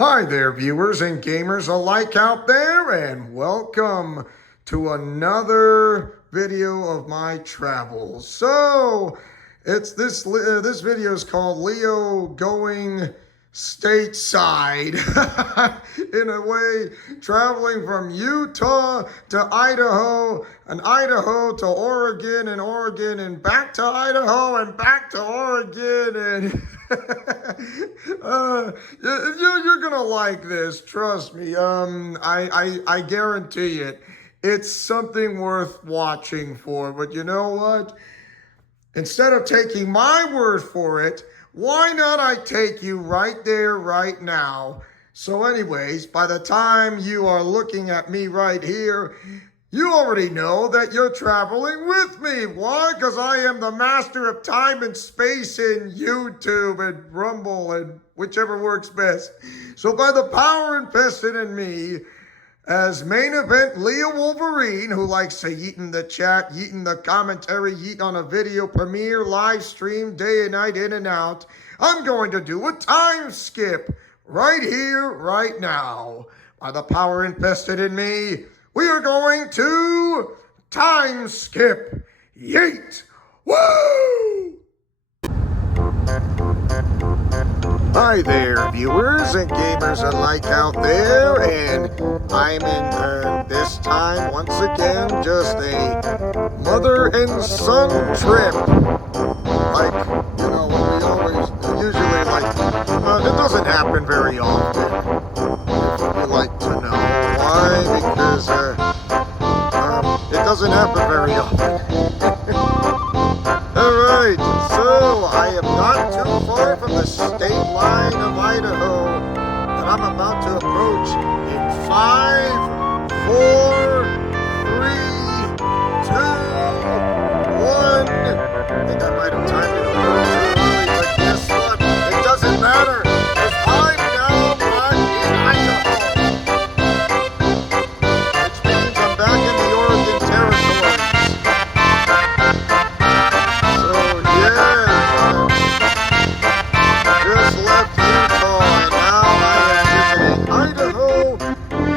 Hi there, viewers and gamers alike out there, and welcome to another video of my travels. So, this video is called Leo Going Stateside. In a way, traveling from Utah to Idaho, and Idaho to Oregon, and Oregon, and back to Idaho, and back to Oregon, and you're gonna like this, trust me. I guarantee it. It's something worth watching for. But you know what? Instead of taking my word for it, why not I take you right there, right now? So anyways, by the time you are looking at me right here, you already know that you're traveling with me. Why? Because I am the master of time and space in YouTube and Rumble and whichever works best. So by the power invested in me, as main event Leo Wolverine, who likes to yeet in the chat, yeet in the commentary, yeet on a video premiere, live stream, day and night, in and out, I'm going to do a time skip right here, right now. By the power invested in me, we are going to time skip. Yeet! Woo! Hi there, viewers and gamers alike out there, and I'm in this time once again just a mother and son trip. Like, you know, we always usually it doesn't happen very often. If you like to know why, because it doesn't happen very often. Alright, so I am not too far from the state line of Idaho that I'm about to approach in 5, 4, 3, 2, 1. I think I might have timed it a little too early, but guess what? It doesn't matter, because I'm now back in Idaho. Which means I'm back in the Oregon territory.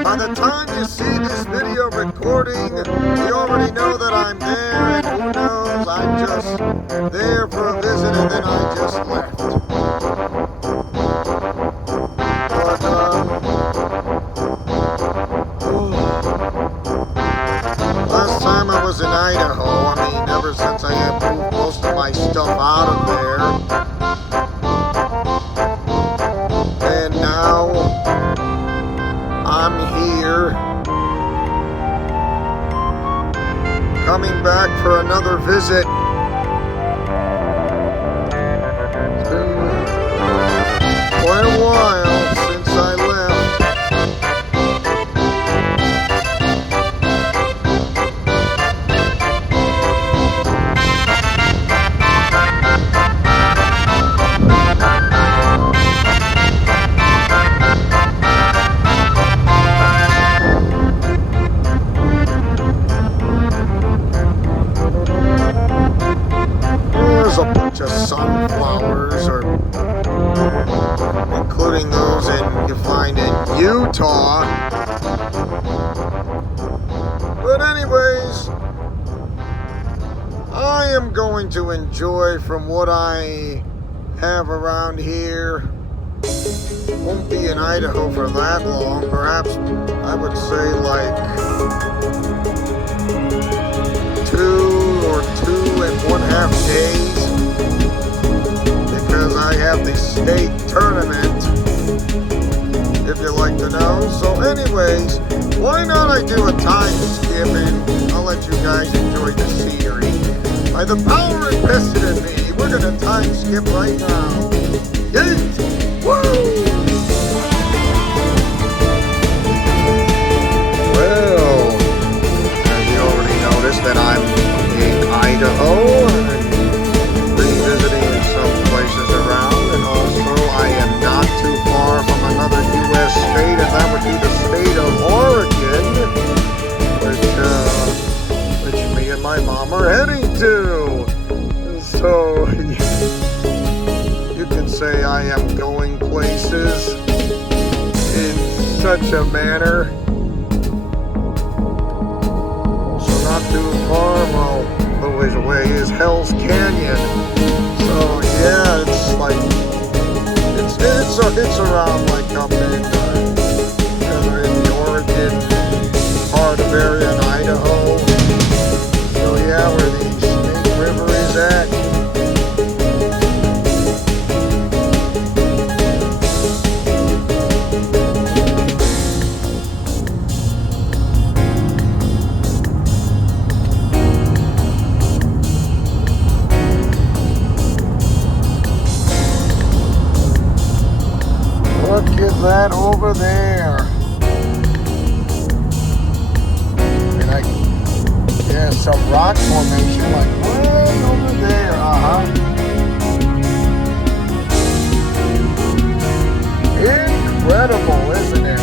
By the time you see this video recording, you already know that I'm there, and who knows, I'm just there for a visit, and then I just left. But, last time I was in Idaho, I mean, ever since I have moved most of my stuff out of there, and now I'm here, coming back for another visit. It's been quite a while since I left. A bunch of sunflowers, or including those you find in Utah. But anyways, I am going to enjoy from what I have around here. Won't be in Idaho for that long. Perhaps I would say like 2.5 days, because I have the state tournament, if you like to know. So anyways, why not I do a time skip, and I'll let you guys enjoy the scenery. By the power invested in me, we're gonna time skip right now. Yeet! Woo! Well, as you already noticed that I'm in Idaho, and revisiting some places around, and also I am not too far from another U.S. state, and that would be the state of Oregon, which me and my mom are heading to. So you can say I am going places. such a manner. Also not too far, well, a little ways away is Hell's Canyon. So yeah, it's like it's around like up in the Oregon part of area in Idaho. So yeah, where the Snake River is at. Look at that over there. Yeah, some rock formation like way over there. Incredible, isn't it?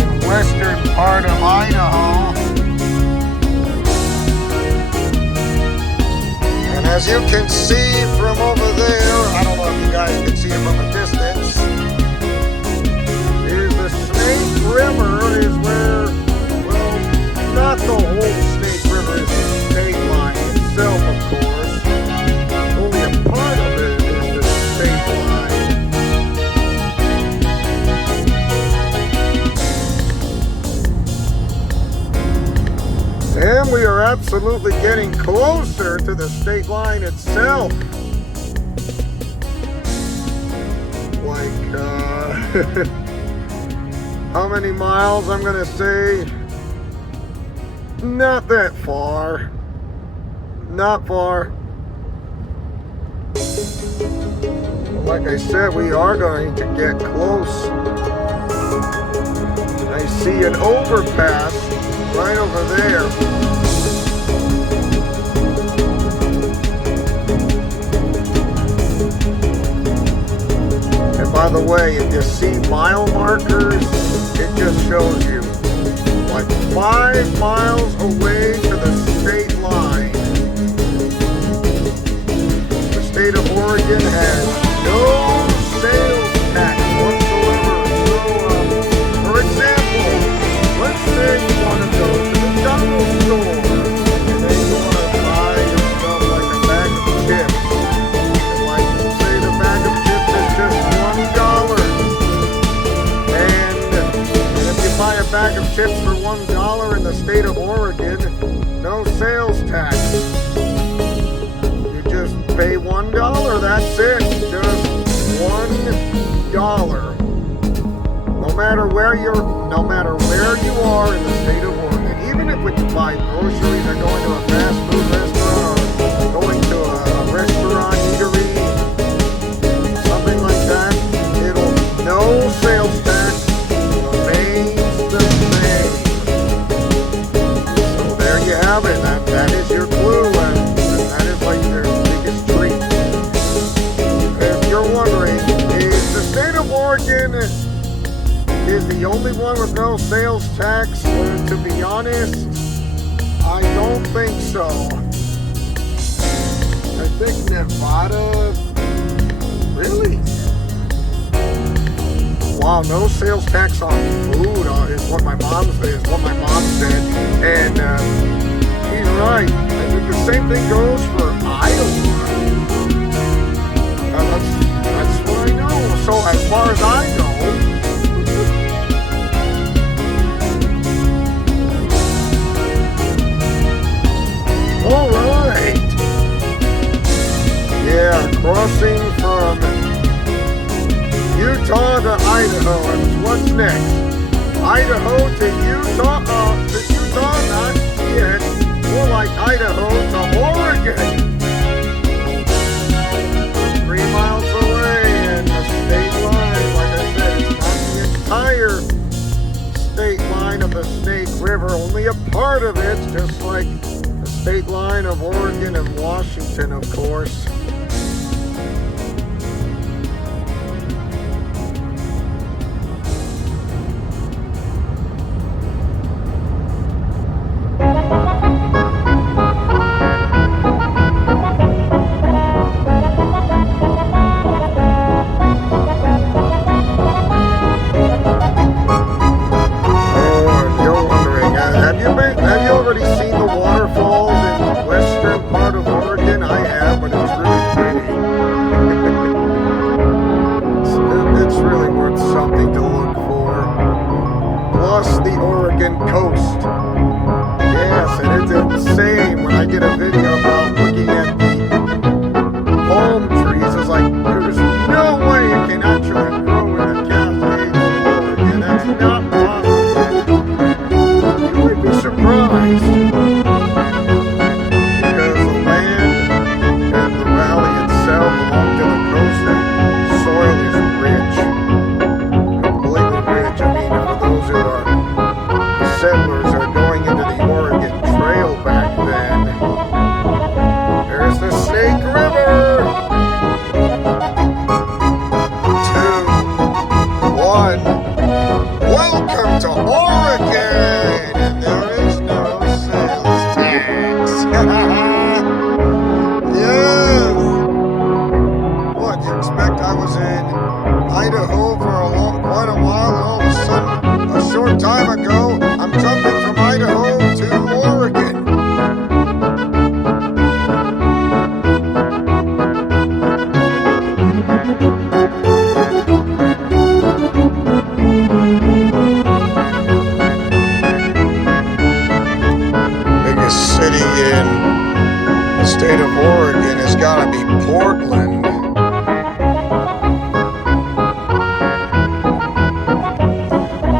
In western part of Idaho. And as you can see from over there, I don't know if you guys can see it from a distance, is the Snake River is where, well, not the whole Snake River is the state line itself, of course. Only a part of it is the state line. And we are absolutely getting closer to the state line itself. Like, how many miles? I'm gonna say not that far. Not far. Like I said, we are going to get close. I see an overpass right over there. And by the way, if you see mile markers, it just shows you like 5 miles away to the state line. The state of Oregon has no sales tax whatsoever. So, for example, let's say you want to go to the dollar store and then you want to buy yourself like a bag of chips. And like, say the bag of chips is just $1. And if you buy a bag of chips for $1 in the state of Oregon, no sales tax. You just pay $1. That's it. Just $1. No matter where you are in the state of Oregon, even if you buy groceries or going to a fast food restaurant or going to a restaurant, eatery, something like that, it'll no sales tax, remains the same. So there you have it. That is your clue, and that is like your biggest treat. If you're wondering, is the state of Oregon is the only one with no sales tax? To be honest, I don't think so. I think Nevada, really? Wow, no sales tax on food is what my mom said, and she's right. I think the same thing goes for Iowa. That's what I know. So as far as I know. All right. Yeah, crossing from Utah to Idaho. And what's next? Idaho to Utah? Not yet. More like Idaho to Oregon. 3 miles away, and the state line, like I said, it's not the entire state line of the Snake River. Only a part of it, just like state line of Oregon and Washington, of course. of Oregon has got to be Portland.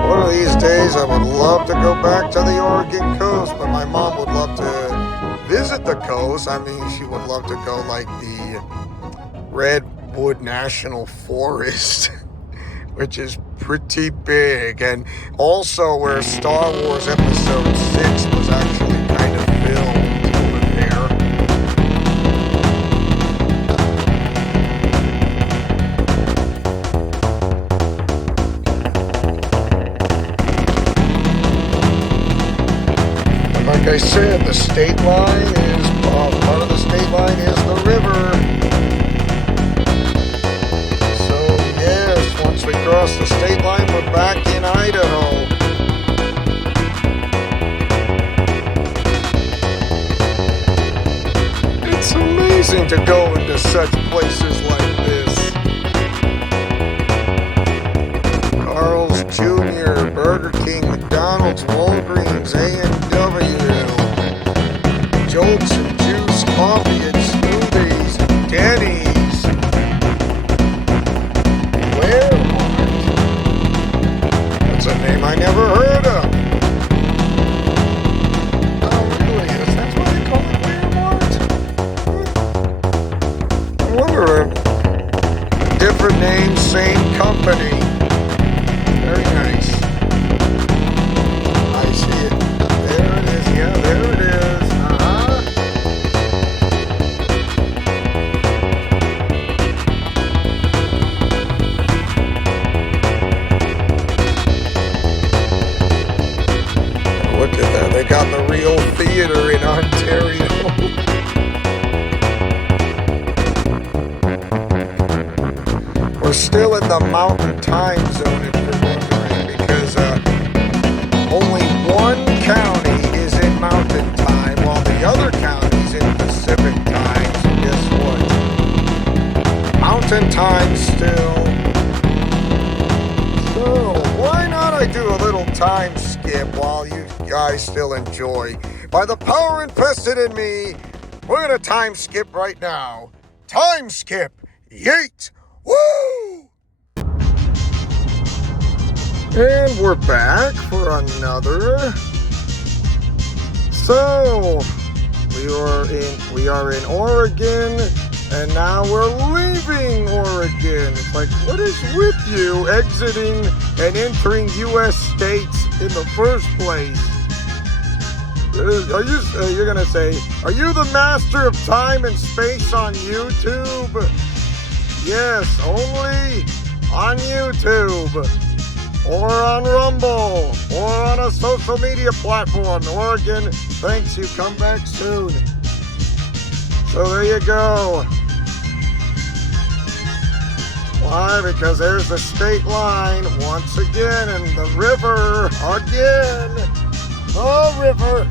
One of these days I would love to go back to the Oregon coast, but my mom would love to visit the coast. I mean, she would love to go like the Redwood National Forest, which is pretty big, and also where Star Wars Episode 6 was actually kind of filmed over there. And like I said, the state line is, part of the state line is the river. Once we cross the state line, we're back in Idaho. It's amazing to go into such places like this. Carl's Jr., Burger King, McDonald's, Walgreens, A&W, Jolts and Juice, Coffee and Smoothies, Denny's. That's a name I never heard of. Oh, really? That's why they call it Walmart? I wonder. Different name, same company. Very nice. I see it. There it is. Yeah, there it is. Look at that, they got the real theater in Ontario. We're still in the Mountain Time Zone, if you're wondering, because only one county is in Mountain Time, while the other county's in Pacific Time. So guess what? Mountain Time still. So why not I do a little time skip while you guys still enjoy? By the power invested in me, we're gonna time skip right now. Time skip! Yeet! Woo! And we're back for another. So we are in Oregon, and now we're leaving Oregon. It's like, what is with you exiting and entering U.S. states in the first place? You're gonna say, are you the master of time and space on YouTube? Yes, only on YouTube, or on Rumble, or on a social media platform. Oregon, thanks, you come back soon. So there you go. Why? Because there's the state line once again, and the river again. The river.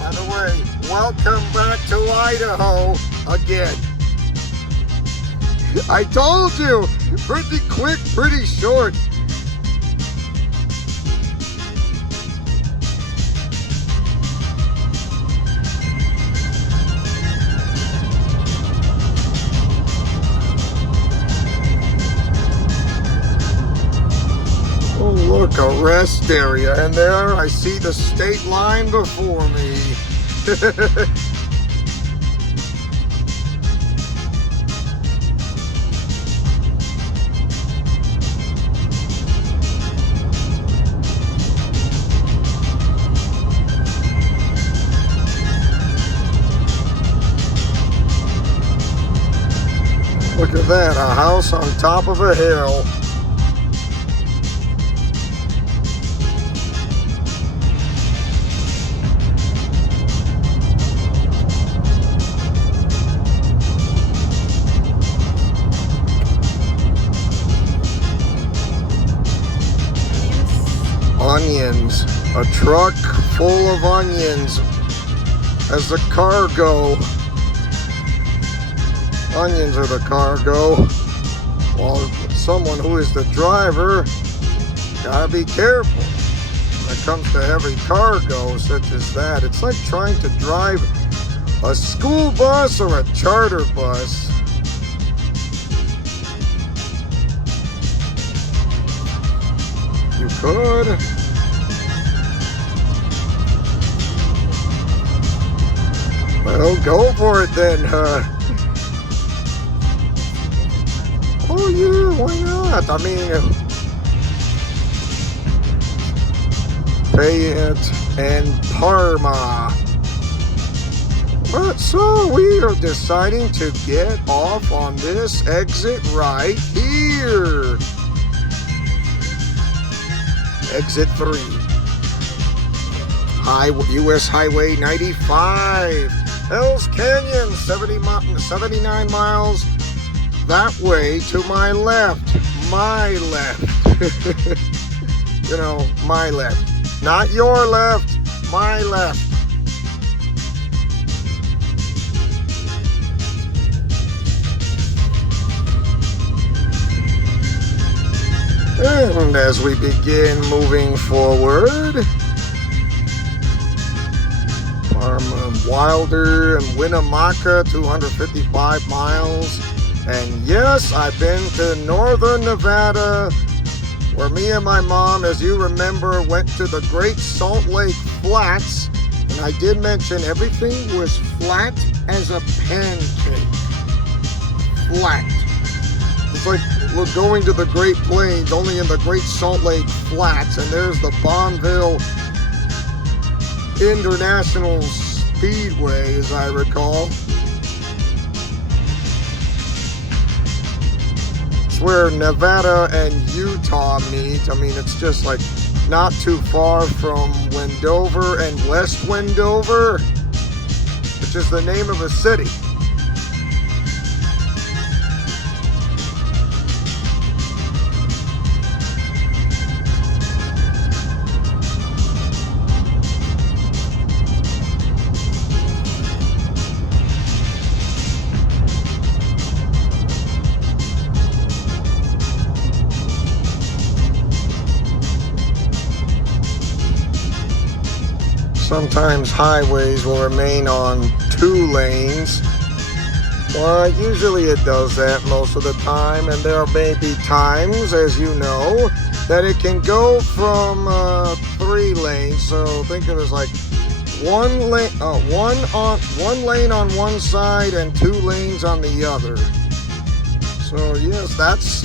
By the way, welcome back to Idaho again. I told you, pretty quick, pretty short. Oh, look, a rest area, and there I see the state line before me. Look at that, a house on top of a hill. Onions, a truck full of onions as the cargo. Onions are the cargo, while someone who is the driver gotta be careful when it comes to heavy cargo such as that. It's like trying to drive A school bus or a charter bus? You could. Well, go for it then, Oh yeah, why not? I mean, Fayette and Parma. But so we are deciding to get off on this exit right here. Exit 3. US Highway 95. Hells Canyon, 79 miles that way to my left. My left. You know, my left. Not your left, my left. And as we begin moving forward, Wilder and Winnemucca, 255 miles. And yes, I've been to northern Nevada, where me and my mom, as you remember, went to the Great Salt Lake Flats. And I did mention everything was flat as a pancake. Flat. It's like we're going to the Great Plains, only in the Great Salt Lake Flats. And there's the Bonneville International Speedway, as I recall. It's where Nevada and Utah meet. I mean, it's just like not too far from Wendover and West Wendover, which is the name of a city. Sometimes highways will remain on 2 lanes. Well, usually it does that most of the time, and there may be times, as you know, that it can go from 3 lanes. So think of it as like one lane on one side and 2 lanes on the other. So yes, that's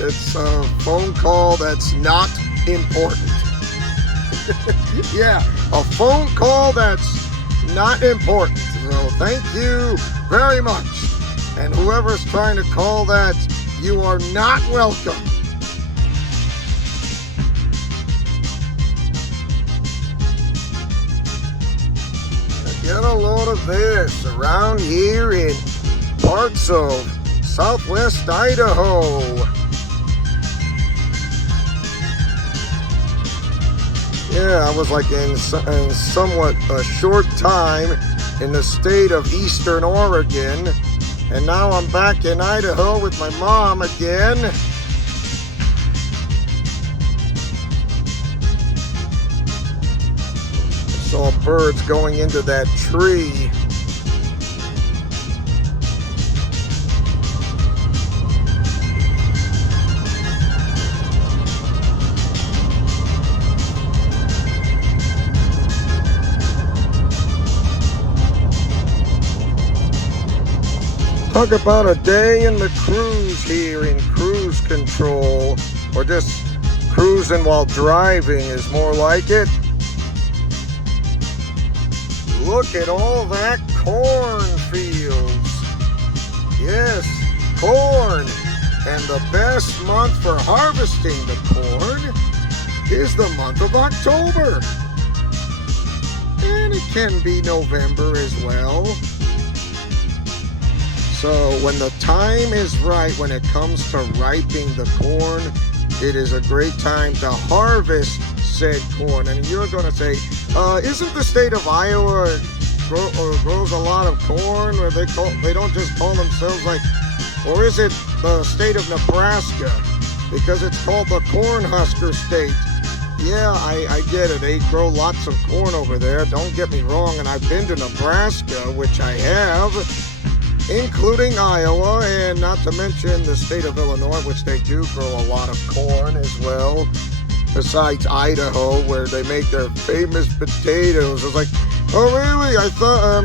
it's a phone call that's not important. Yeah, a phone call that's not important. So thank you very much. And whoever's trying to call that, you are not welcome. Get a load of this around here in parts of Southwest Idaho. Yeah, I was like in somewhat a short time in the state of Eastern Oregon, and now I'm back in Idaho with my mom again. I saw birds going into that tree. Talk about a day in the cruise here in cruise control, or just cruising while driving is more like it. Look at all that cornfields. Yes, corn. And the best month for harvesting the corn is the month of October. And it can be November as well. So when the time is right, when it comes to ripening the corn, it is a great time to harvest said corn. And you're going to say, isn't the state of Iowa grows a lot of corn, or they don't just call themselves like, or is it the state of Nebraska because it's called the Cornhusker State? Yeah, I get it. They grow lots of corn over there. Don't get me wrong. And I've been to Nebraska, which I have, including Iowa, and not to mention the state of Illinois, which they do grow a lot of corn as well. Besides Idaho, where they make their famous potatoes. It's like, oh really? I thought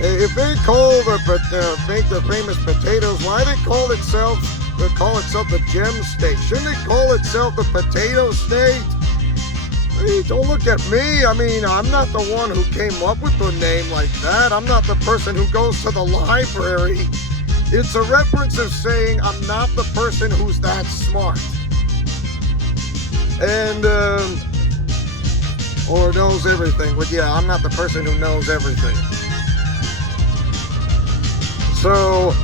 if they make their famous potatoes, why they call itself the Gem State? Shouldn't it call itself the Potato State? Hey, don't look at me. I mean, I'm not the one who came up with the name like that. I'm not the person who goes to the library. It's a reference of saying I'm not the person who's that smart. And, or knows everything. But yeah, I'm not the person who knows everything. So,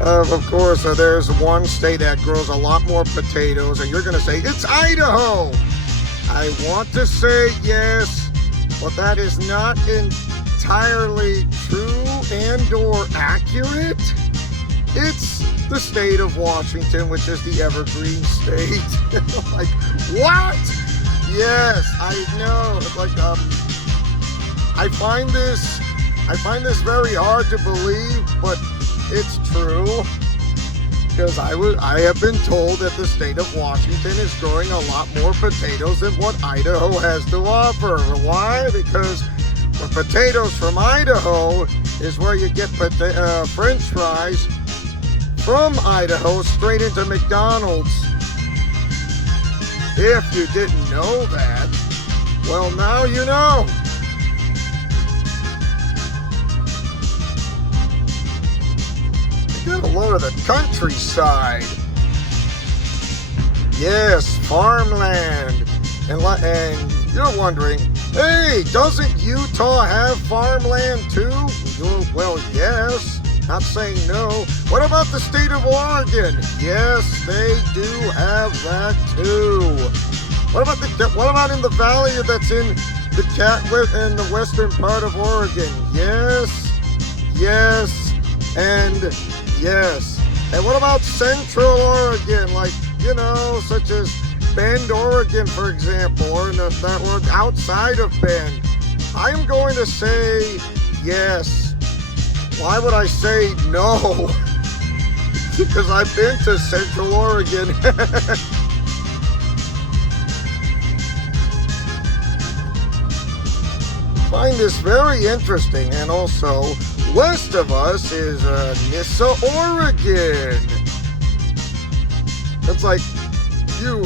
of course, there's one state that grows a lot more potatoes, and you're going to say, it's Idaho. I want to say yes, but that is not entirely true and or accurate. It's the state of Washington, which is the evergreen state. Like, what? Yes, I know. Like, I find this very hard to believe, but it's true, because I have been told that the state of Washington is growing a lot more potatoes than what Idaho has to offer. Why? Because the potatoes from Idaho is where you get French fries from Idaho straight into McDonald's. If you didn't know that, well, now you know. Get a load of the countryside. Yes, farmland. And you're wondering, hey, doesn't Utah have farmland too? Well, yes. Not saying no. What about the state of Oregon? Yes, they do have that too. What about in the valley that's in the western part of Oregon? Yes, and yes. And what about Central Oregon, like, such as Bend, Oregon, for example, or outside of Bend? I'm going to say yes. Why would I say no? Because I've been to Central Oregon. Find this very interesting. And also, west of us is Nyssa, Oregon. It's like,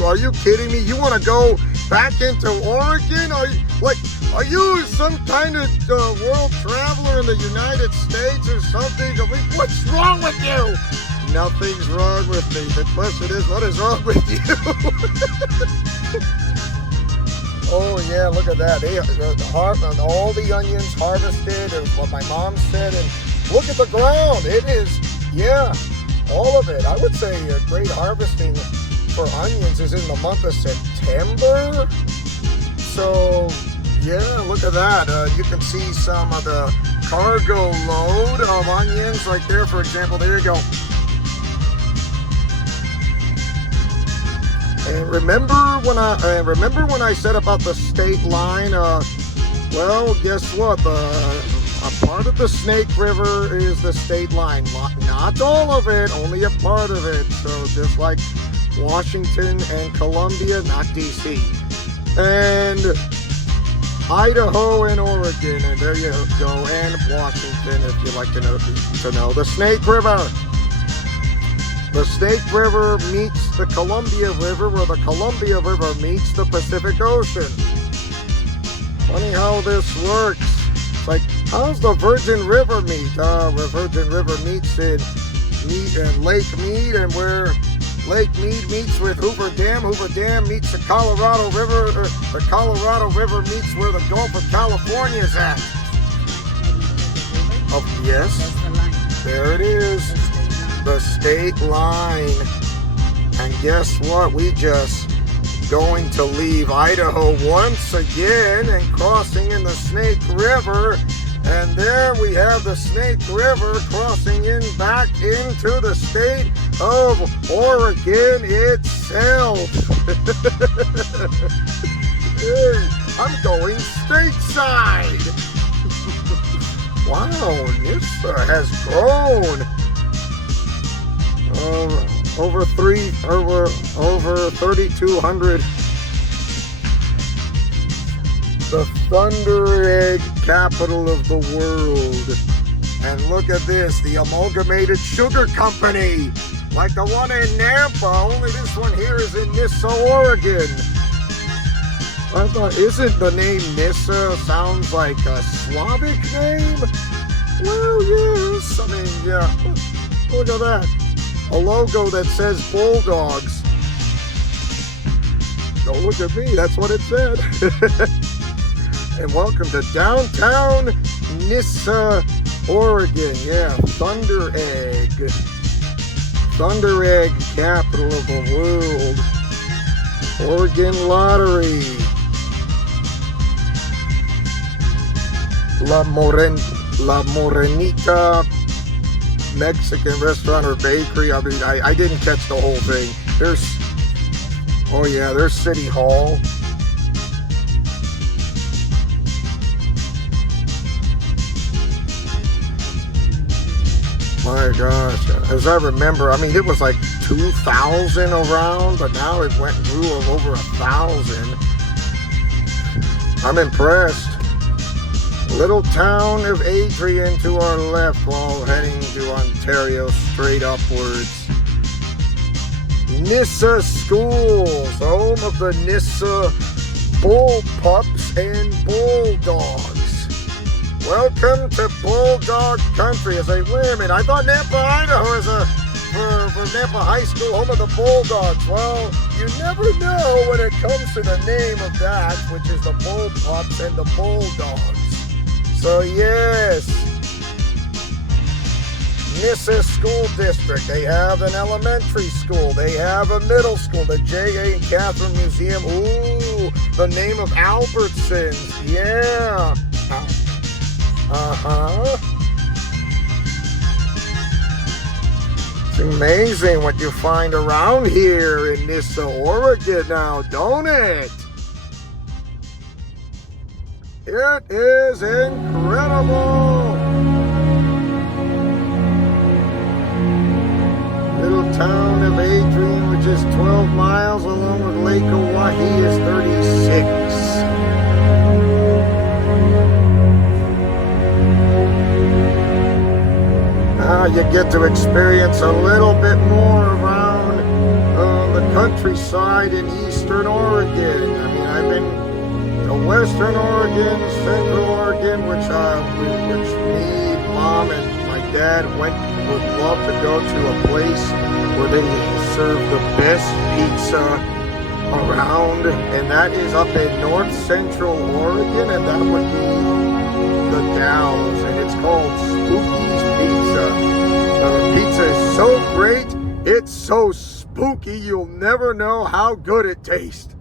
are you kidding me? You want to go back into Oregon? Are you some kind of world traveler in the United States or something? I mean, what's wrong with you? Nothing's wrong with me. The question is, what is wrong with you? Oh yeah, look at that. All the onions harvested, and what my mom said, and look at the ground. It is, yeah, all of it. I would say great harvesting for onions is in the month of September. So yeah, look at that. You can see some of the cargo load of onions right there, for example. There you go. And remember when I said about the state line? Well, guess what? A part of the Snake River is the state line. Not all of it, only a part of it. So just like Washington and Columbia, not DC. And Idaho and Oregon, and there you go, and Washington, if you like to know the Snake River. The Snake River meets the Columbia River, where the Columbia River meets the Pacific Ocean. Funny how this works. It's like, how's the Virgin River meet? The Virgin River meets in Lake Mead, and where Lake Mead meets with Hoover Dam. Hoover Dam meets the Colorado River. The Colorado River meets where the Gulf of California is at. Oh, yes. There it is. The state line. And guess what? We just going to leave Idaho once again and crossing in the Snake River. And there we have the Snake River crossing in back into the state of Oregon itself. myself. Hey, I'm going stateside. Wow, Nissa has grown. Over 3,200. The Thunder Egg capital of the world. And look at this, the Amalgamated Sugar Company. Like the one in Nampa, only this one here is in Nissa, Oregon. I thought, isn't the name Nissa sounds like a Slavic name? Well, yes. I mean, yeah. Look at that. A logo that says Bulldogs. Don't look at me, that's what it said. And welcome to downtown Nissa, Oregon. Yeah, Thunder Egg. Thunder Egg, capital of the world. Oregon Lottery. La Morenita Mexican restaurant or bakery. I mean, I didn't catch the whole thing. There's City Hall. My gosh, as I remember, I mean, it was like 2,000 around, but now it went and grew over 1,000. I'm impressed. Little town of Adrian to our left while heading to Ontario straight upwards. Nissa Schools, home of the Nissa Bull Pups and Bulldogs. Welcome to Bulldog Country. I say, wait a minute, I thought Nampa, Idaho is for Nampa High School, home of the Bulldogs. Well, you never know when it comes to the name of that, which is the Bull Pups and the Bulldogs. So yes, Nissa School District. They have an elementary school. They have a middle school. The J.A. and Catherine Museum. Ooh, the name of Albertsons. Yeah. It's amazing what you find around here in Nissa, Oregon now, don't it? It is incredible. Little town of Adrian, which is 12 miles, along with Lake Oahe is 36. You get to experience a little bit more around the countryside in eastern Oregon. I mean, I've been to western Oregon, central Oregon, which me, mom, and my dad would love to go to a place where they serve the best pizza around, and that is up in north central Oregon, and that would be the Dalles, and it's called Spooky's Pizza. The pizza is so great, it's so spooky, you'll never know how good it tastes.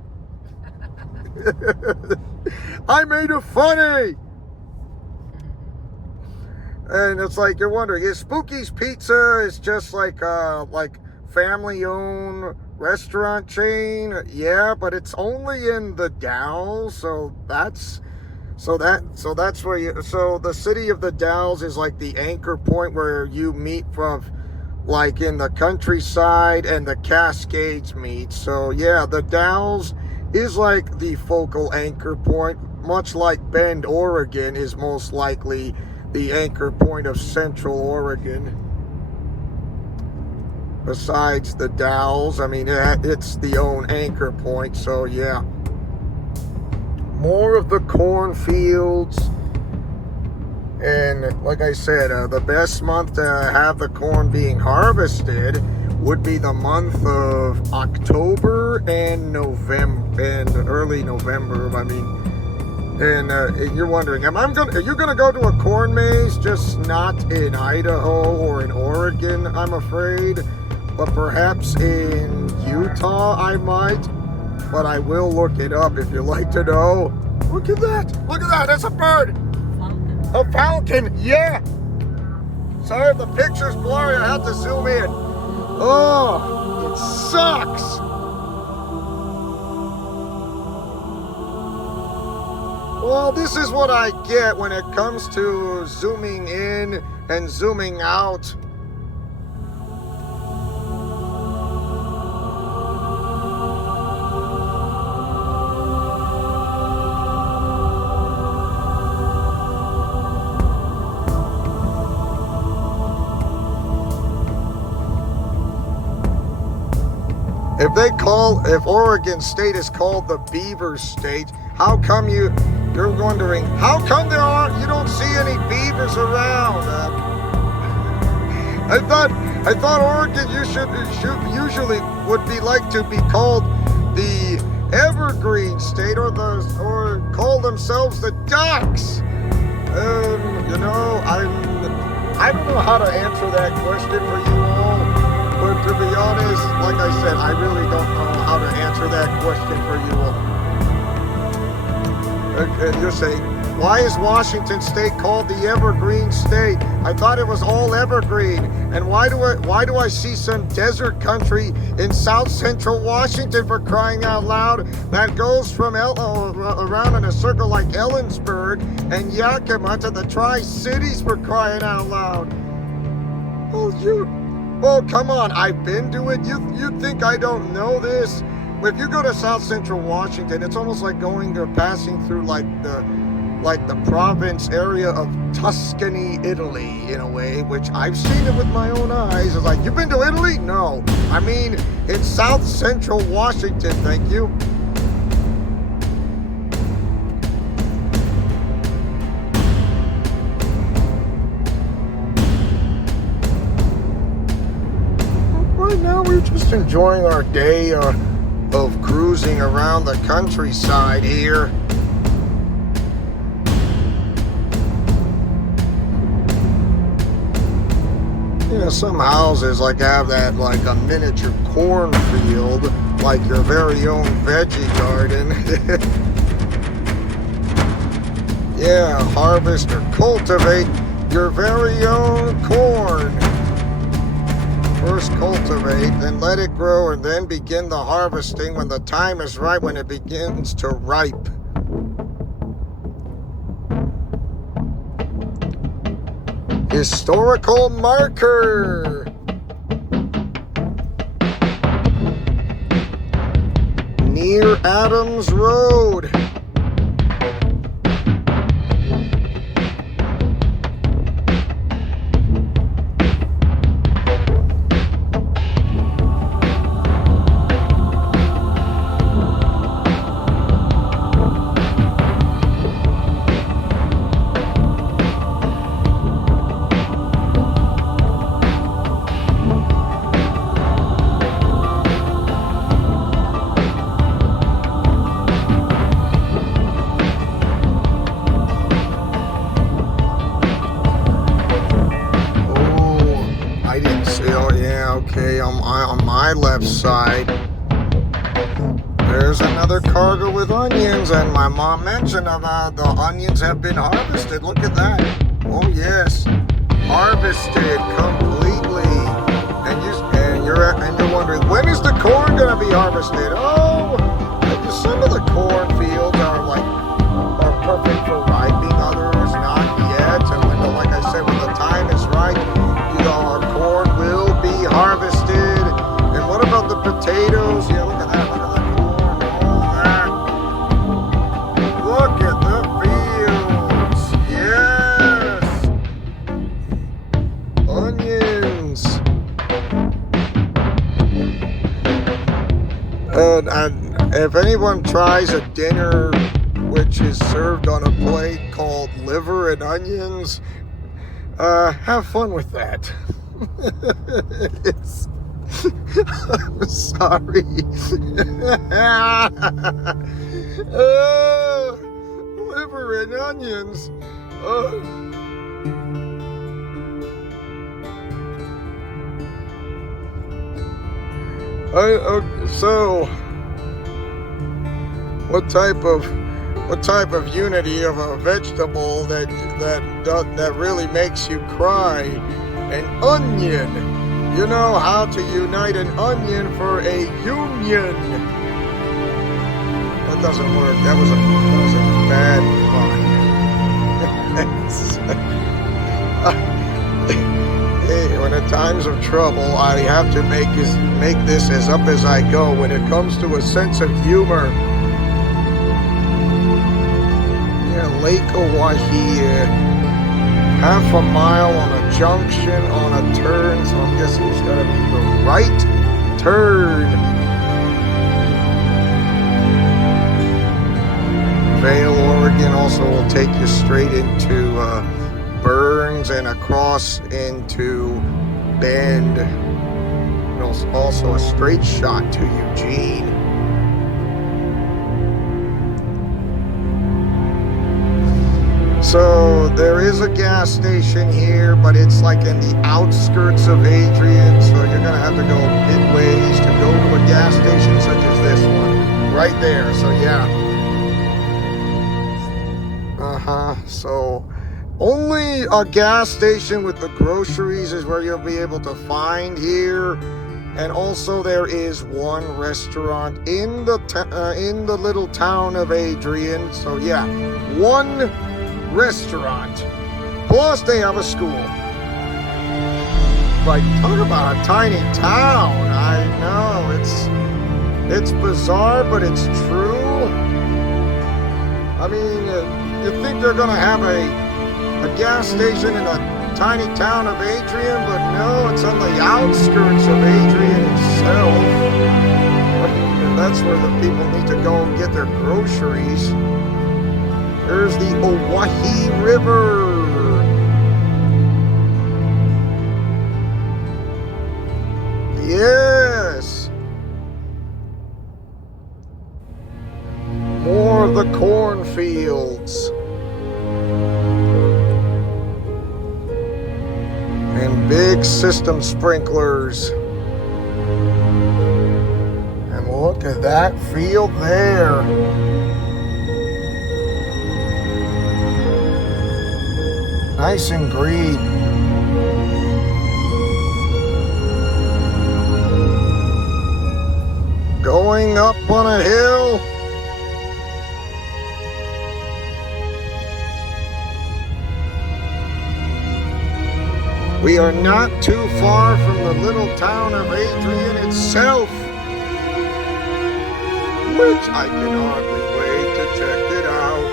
I made it funny. And it's like you're wondering, is Spooky's Pizza is just like family-owned restaurant chain? Yeah, but it's only in the Dalles, so that's where the city of the Dalles is like the anchor point where you meet from, like in the countryside and the Cascades meet. So yeah, the Dalles is like the focal anchor point, much like Bend, Oregon is most likely the anchor point of Central Oregon. Besides the Dalles, I mean, it's the own anchor point, so yeah. More of the cornfields, and like I said, the best month to have the corn being harvested would be the month of October and November, and early November. I mean, and you're wondering, are you gonna go to a corn maze? Just not in Idaho or in Oregon, I'm afraid, but perhaps in Utah I might. But I will look it up if you'd like to know. Look at that! Look at that! That's a bird! Falcon. A falcon! Yeah! Sorry if the picture's blurry, I have to zoom in. Oh, it sucks! Well, this is what I get when it comes to zooming in and zooming out. If Oregon State is called the Beaver State, how come you're wondering, how come you don't see any beavers around? I thought Oregon usually would be like to be called the Evergreen State or call themselves the Ducks. I don't know how to answer that question for you all, but to be honest, like I said, I really don't know how to answer that question for you all. Okay, you're saying, why is Washington State called the Evergreen State? I thought it was all evergreen. And why do I see some desert country in South Central Washington, for crying out loud, that goes from around in a circle like Ellensburg and Yakima to the Tri-Cities, for crying out loud? Oh, come on, I've been to it. You think I don't know this? If you go to South Central Washington, it's almost like passing through like the province area of Tuscany, Italy, in a way, which I've seen it with my own eyes. It's like, you've been to Italy? No. I mean, it's South Central Washington, thank you. Right now, we're just enjoying our day of cruising around the countryside here. Some houses have that like a miniature cornfield, like your very own veggie garden. Yeah, harvest or cultivate your very own corn. First cultivate, then let it grow, and then begin the harvesting when the time is right, when it begins to ripe. Historical marker. Near Adams Road. Okay, on my left side, there's another cargo with onions, and my mom mentioned about the onions have been harvested. Look at that. Oh yes, harvested completely. And you're wondering, when is the corn gonna be harvested? Oh, some of the cornfields are perfect for ripening, others not yet. And like I said, when the time is right, our corn will be harvested. And what about the potatoes? Yeah, look at that corn, all that. Look at the fields. Yes. Onions. And if anyone tries a dinner which is served on a plate called liver and onions, have fun with that. I'm sorry. Liver and onions. So, what type of unity of a vegetable that really makes you cry? An onion. You know how to unite an onion for a union. That doesn't work. That was a mad fun. Hey, when at times of trouble, I have to make this as up as I go when it comes to a sense of humor. Yeah, Lake Oahe, half a mile on a junction on a turn, so I'm guessing it's gotta be the right turn. Vail, Oregon also will take you straight into Burns and across into Bend. There's also a straight shot to Eugene. So there is a gas station here, but it's like in the outskirts of Adrian, so you're gonna have to go midways to go to a gas station such as this one right there. So yeah, so only a gas station with the groceries is where you'll be able to find here. And also there is one restaurant in the little town of Adrian. So yeah, one restaurant. Plus they have a school. Like, talk about a tiny town. I know, it's bizarre, but it's true. I mean, you think they're gonna have a gas station in a tiny town of Adrian, but no, it's on the outskirts of Adrian itself. And that's where the people need to go and get their groceries. There's the Oahe River. Yes. More of the cornfields. And big system sprinklers. And look at that field there. Nice and green. Going up on a hill. We are not too far from the little town of Adrian itself, which I can hardly wait to check it out.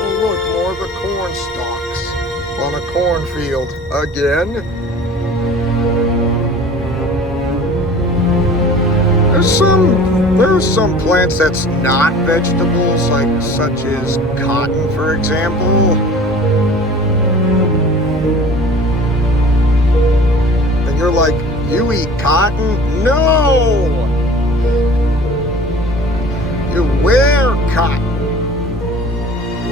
Oh look, more of the corn stalks on a cornfield again. There's some plants that's not vegetables, like such as cotton, for example. And you're like, you eat cotton? No! You wear cotton.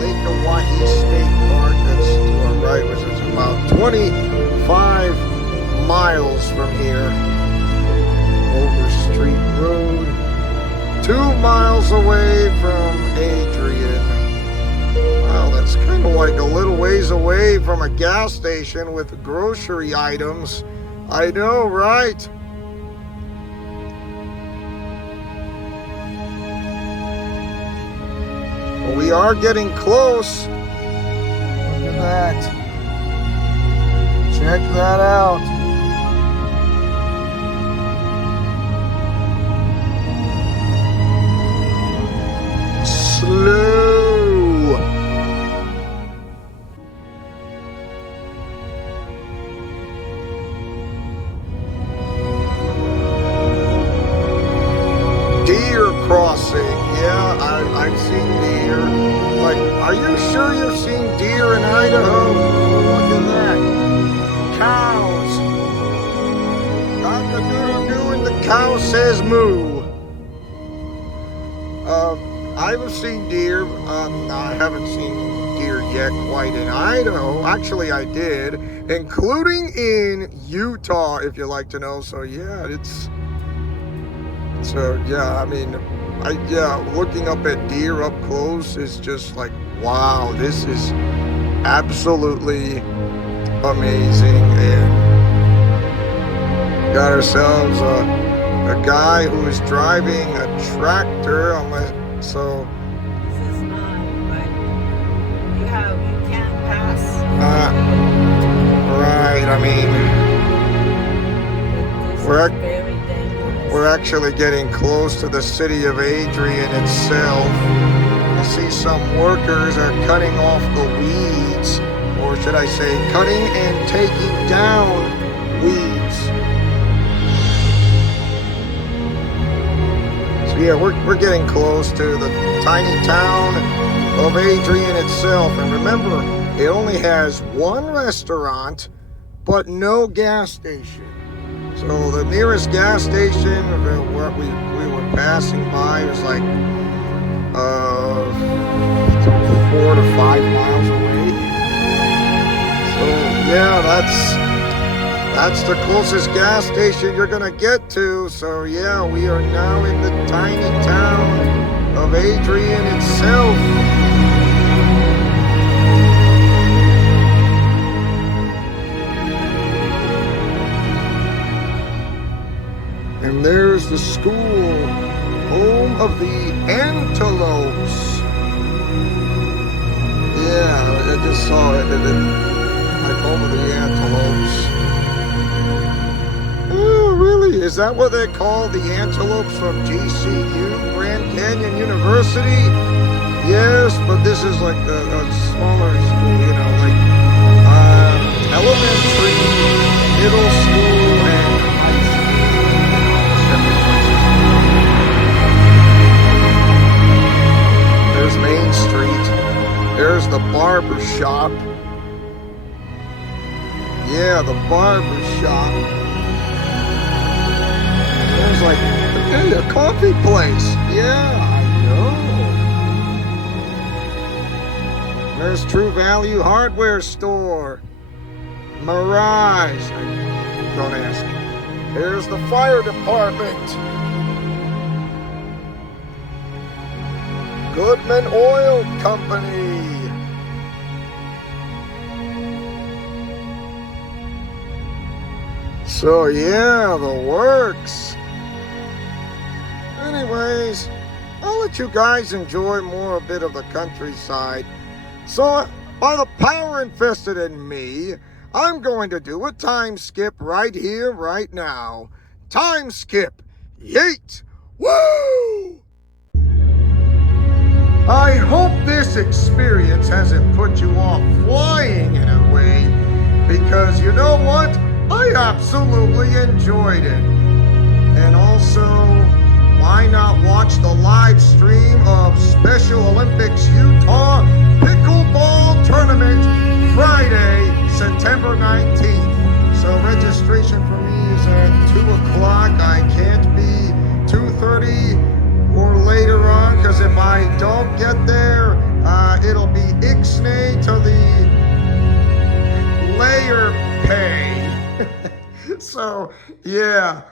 Lake Oahe State Park, that's to our right, which is about 25 miles from here. Overstreet Road, 2 miles away from Adrian. Wow, that's kind of like a little ways away from a gas station with grocery items. I know, right? Well, we are getting close. Look at that. Check that out. Slow. Deer crossing. Yeah, I've seen deer. Like, are you sure you've seen deer in Idaho? Look at that. Cows. Cock-a-doodle-doo and the cow says moo. I've seen deer. I haven't seen deer yet quite in Idaho. Actually, I did, including in Utah, if you like to know. So yeah, I mean, looking up at deer up close is just like, wow, this is absolutely amazing. And got ourselves a guy who is driving a tractor on my. So this is not right You can't pass. Uh, right, I mean, This we're, is very dangerous. we're actually getting close to the city of Adrian itself. I see some workers are cutting off the weeds, or should I say, cutting and taking down weeds. So yeah, we're getting close to the tiny town of Adrian itself. And remember, it only has one restaurant, but no gas station. So the nearest gas station where we were passing by was like 4 to 5 miles away. So yeah, that's the closest gas station you're gonna get to. So yeah, we are now in the tiny town of Adrian itself. And there's the school, home of the antelopes. Yeah, I just saw it. Like home of the antelopes. Oh, really? Is that what they call the antelopes from GCU, Grand Canyon University? Yes, but this is like a smaller school, you know, like elementary, middle school, and high school. There's Main Street. There's the barber shop. Yeah, the barber shop. There's like, hey, a coffee place. Yeah, I know. There's True Value Hardware Store. Mirage. Don't ask me. There's the fire department. Goodman Oil Company. So yeah, the works. Anyways, I'll let you guys enjoy more a bit of the countryside. So by the power invested in me, I'm going to do a time skip right here, right now. Time skip. Yeet. Woo! I hope this experience hasn't put you off flying in a way, because you know what? I absolutely enjoyed it. And also, why not watch the live stream of Special Olympics Utah Pickleball Tournament Friday, September 19th. So registration for me is at 2 o'clock. I can't be 2:30 or later on, because if I don't get there, it'll be ixnay to the layer pay. So, yeah.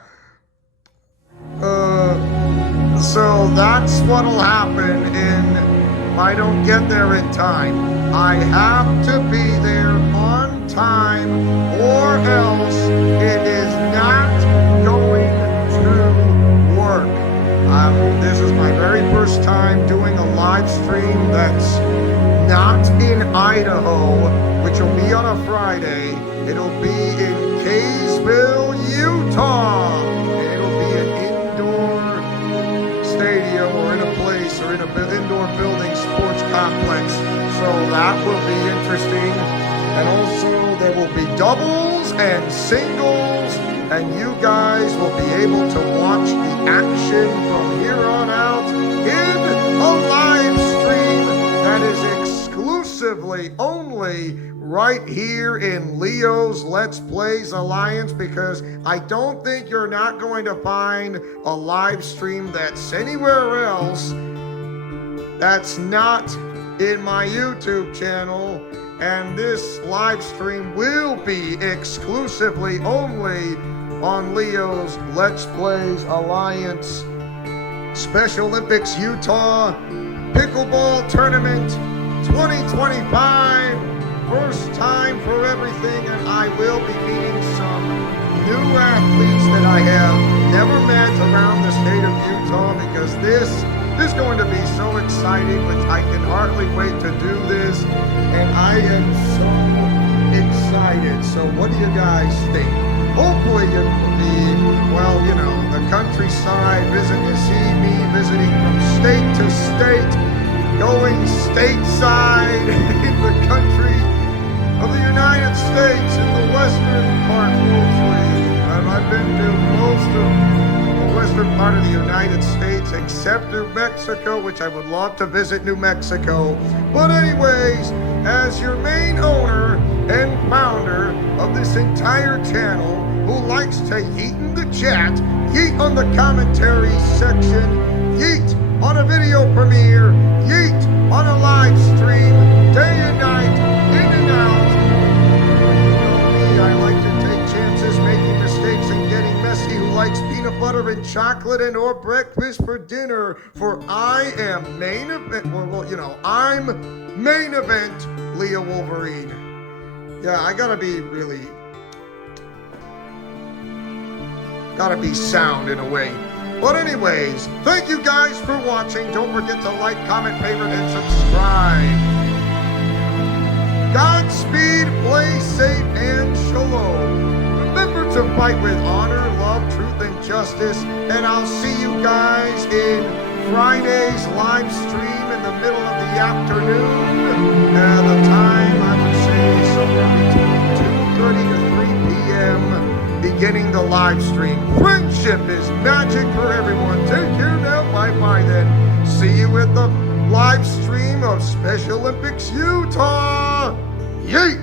So that's what'll happen if I don't get there in time. I have to be there on time, or else it is not going to work. This is my very first time doing a live stream that's not in Idaho, which will be on a Friday. It'll be in Kaysville, Utah. It'll be an indoor stadium, or in a place, or in an indoor building sports complex. So that will be interesting. And also there will be doubles and singles, and you guys will be able to watch the action from here on out in a live stream that is exclusively only right here in Leo's Let's Plays Alliance, because I don't think you're not going to find a live stream that's anywhere else that's not in my YouTube channel. And this live stream will be exclusively only on Leo's Let's Plays Alliance Special Olympics Utah Pickleball Tournament 2025. First time for everything, and I will be meeting some new athletes that I have never met around the state of Utah, because this is going to be so exciting, which I can hardly wait to do this. And I am so excited. So what do you guys think? Hopefully it will be, well, you know, the countryside, visiting from state to state, going stateside in the country of the United States, in the western part mostly. I've been to most of the western part of the United States, except New Mexico, which I would love to visit New Mexico. But anyways, as your main owner and founder of this entire channel, who likes to yeet in the chat, yeet on the commentary section, yeet on a video premiere, yeet on a live stream, day and night, in and out. I like to take chances, making mistakes and getting messy. Who likes peanut butter and chocolate and or breakfast for dinner? For I am main event. Well, you know, I'm main event Leo Wolverine. Yeah, I gotta be really, gotta be sound in a way. But anyways, thank you guys for watching. Don't forget to like, comment, favorite, and subscribe. Godspeed, play safe, and shalom. Remember to fight with honor, love, truth, and justice. And I'll see you guys in Friday's live stream in the middle of the afternoon. The time, I would say, somewhere between 2:30 to 3 p.m. beginning the live stream. Friendship is magic for everyone. Take care now. Bye-bye then. See you at the live stream of Special Olympics Utah. Yeet!